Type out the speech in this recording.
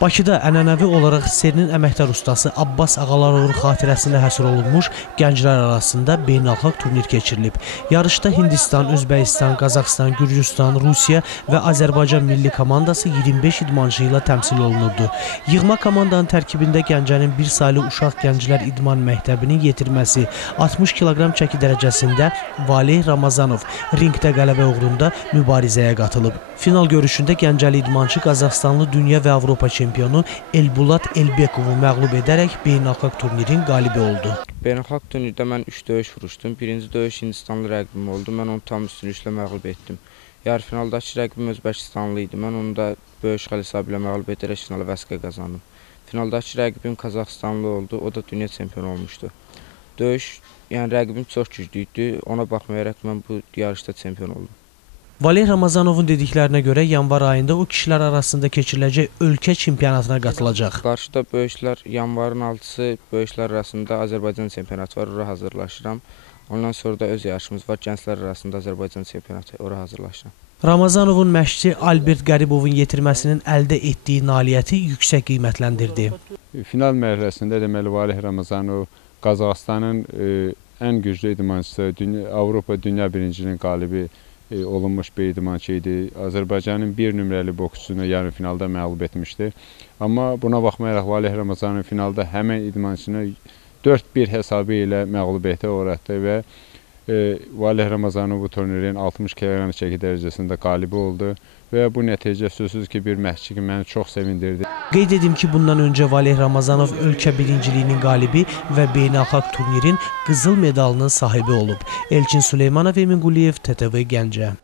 Bakıda ənənəvi olaraq SSR-nin əməkdar ustası Abbas Ağalarovun xatirəsinə həsr olunmuş gənclər arasında beynəlxalq turnir keçirilib. Yarışda Hindistan, Özbəkistan, Qazaxıstan, Gürcüstan, Rusiya və Azərbaycan milli komandası 25 idmançı ilə təmsil olunurdu. Yığma komandanın tərkibində Gəncənin bir saylı uşaq gənclər idman məktəbinin yetirməsi 60 kq çəki dərəcəsində Valeh Ramazanov ringdə qələbə uğrunda mübarizəyə qatılıb. Final görüşündə Gəncəli idmançı Qazaxstanlı dünya və Avropa çempionu Elbulat Elbekovu məğlub edərək beynəlxalq turnirin qalibi oldu. Beynəlxalq turnirdə mən 3 döyüş vuruşdum. Birinci döyüş Hindistanlı rəqibim oldu. Mən onu tam üstünlüklə məğlub etdim. Yarıfinaldakı rəqibim Özbəkistanlı idi. Mən onu da böyük xal hesabı ilə məğlub edərək finala vəsqə qazandım. Finaldakı rəqibim Qazaxstanlı oldu. O da dünya çempionu olmuşdu. Döyüş, yəni rəqibim çox güclü idi. Ona baxmayaraq mən bu yarışda çempion oldum. Valeh Ramazanovun dediklərinə görə yanvar ayında o kişilər arasında keçiriləcək ölkə çempionatına qatılacaq. Qarşıda böyüklər, yanvarın 6-sı böyüklər arasında Azərbaycan çempionatı var, ora hazırlaşıram. Ondan sonra da öz yarışımız var, gənclər arasında Azərbaycan çempionatı, ora hazırlaşıram. Ramazanovun məşqçi Albert Qaribovun yetirməsinin əldə etdiyi nailiyyəti yüksək qiymətləndirdi. Final mərhələsində deməli Valeh Ramazanov Qazaxıstanın ən güclü idmançısı, Avropa dünya birinciliyinin qalibi olunmuş bir idmançı idi. Azərbaycanın bir nömrəli boksçusunu yarı finalda məğlub etmişdi. Amma buna baxmayaraq Valeh Ramazanov finalda həmin idmançını 4-1 hesabı ilə məğlub etdi, uğratdı və Valeh Ramazanov bu turnirin 60 kq çəki dərəcəsində qalibi oldu və bu nəticə sözsüz ki, bir məşqçi ki, məni çox sevindirdi. Qeyd edim ki, bundan öncə Valeh Ramazanov ölkə birinciliyinin qalibi və beynəlxalq turnirin qızıl medalının sahibi olub. Elçin Süleymanov, Emin Quliyev, TTV Gəncə.